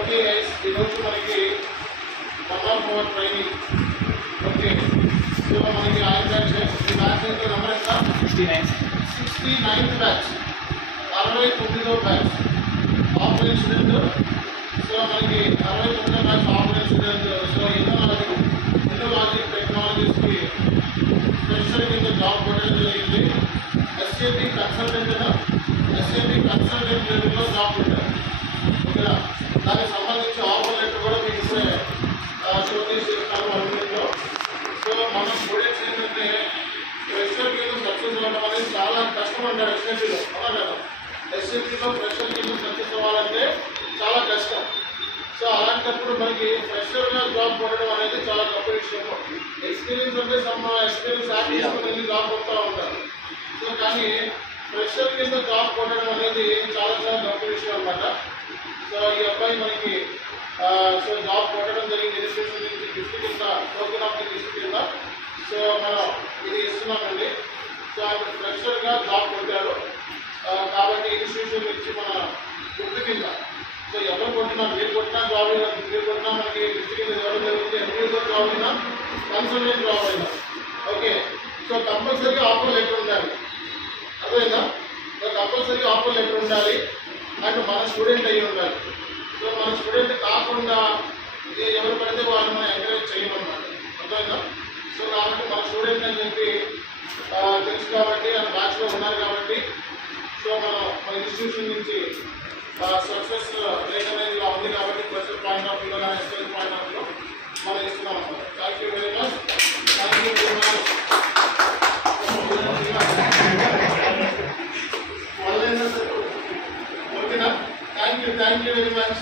Okay ఈరోజు మనకి 1 of hour training. Okay so మనకి ఆయన బ్యాచ్ ఈ బ్యాచ్ అయితే నెంబర్ ఎంత 69th బ్యాచ్ 69వ బ్యాచ్ ఆఫ్లైన్ స్టూడెంట్. సో మనకి 69వ batch offline student. So Innologic టెక్నాలజీస్కి ఫ్రెషర్ కింద జాబ్ కొట్టడం జరిగింది. ఎస్ఏపీ కన్సల్టెంట్ లెవెల్లో జాబ్ కొట్టారు. ఓకేనా, దానికి సంబంధించి ఆఫర్ లెటర్ కూడా మీకు ఇప్పుడే షోకేస్ చేస్తాను 1 minute. సో మన స్టూడెంట్స్ ఏంటంటే ఫ్రెషర్ కింద సక్సెస్ అవ్వడం అనేది చాలా కష్టం అంటారు ఎస్ఏపీలో. అవునా కదా, ఎస్ఏపీలో ఫ్రెషర్ కింద సక్సెస్ అవ్వాలంటే చాలా కష్టం. సో అలాంటప్పుడు మనకి ఫ్రెషర్గా జాబ్ కొట్టడం అనేది చాలా గొప్ప విషయం. ఎక్స్పీరియన్స్ అంటే ఎక్స్పీరియన్స్ యాక్టివ్ జాబ్ కొడుతూ ఉంటారు. సో కానీ ఫ్రెషర్ కింద జాబ్ కొట్టడం అనేది చాలా చాలా గొప్ప విషయం అన్నమాట. సో ఈ అబ్బాయి మనకి సో జాబ్ కొట్టడం జరిగింది. ఇన్స్టిట్యూషన్ నుంచి గిఫ్ట్ కింద టోకెన్ ఆఫ్ ది గిఫ్ట్ కింద సో మనం ఇది ఇస్తున్నామండి. సో ఆయన ఫ్రెషర్గా జాబ్ కొట్టారు కాబట్టి ఇన్స్టిట్యూషన్ నుంచి మన గిఫ్ట్ కింద సో ఎవరు కొట్టినా మీరు కొట్టినా జాబ్ అయినా మీరు కొట్టినా మనకి గిఫ్ట్ కింద ఇవ్వడం జరుగుతుంది. ఎంపీఓ జాబ్ అయినా కన్సల్టెంట్ జాబ్ అయినా. ఓకే సో కంపల్సరీగా ఆఫర్ లెటర్ ఉండాలి. అర్థమైందా? సో కంపల్సరీగా ఆఫర్ లెటర్ ఉండాలి అండ్ మన స్టూడెంట్ అయ్యి ఉండాలి. సో మన స్టూడెంట్ కాకుండా ఎవరు పడితే వాళ్ళు మనం ఎంకరేజ్ చేయమన్నమాట. అర్థమైందా? సో కాబట్టి మన స్టూడెంట్ అని చెప్పి తెలుసు కాబట్టి ఆ బ్యాచ్లో ఉన్నారు కాబట్టి సో మన ఇన్స్టిట్యూషన్ నుంచి సక్సెస్ రేట్ అనేది ఇలా ఉంది కాబట్టి ప్రెషర్ పాయింట్ ఆఫ్ వ్యూలో కానీ ఎక్స్పీరియన్స్ పాయింట్ ఆఫ్ వ్యూలో మనం ఇస్తున్నాం అన్నమాట. Thank you very much. ఓకేనా, థ్యాంక్ యూ వెరీ మచ్.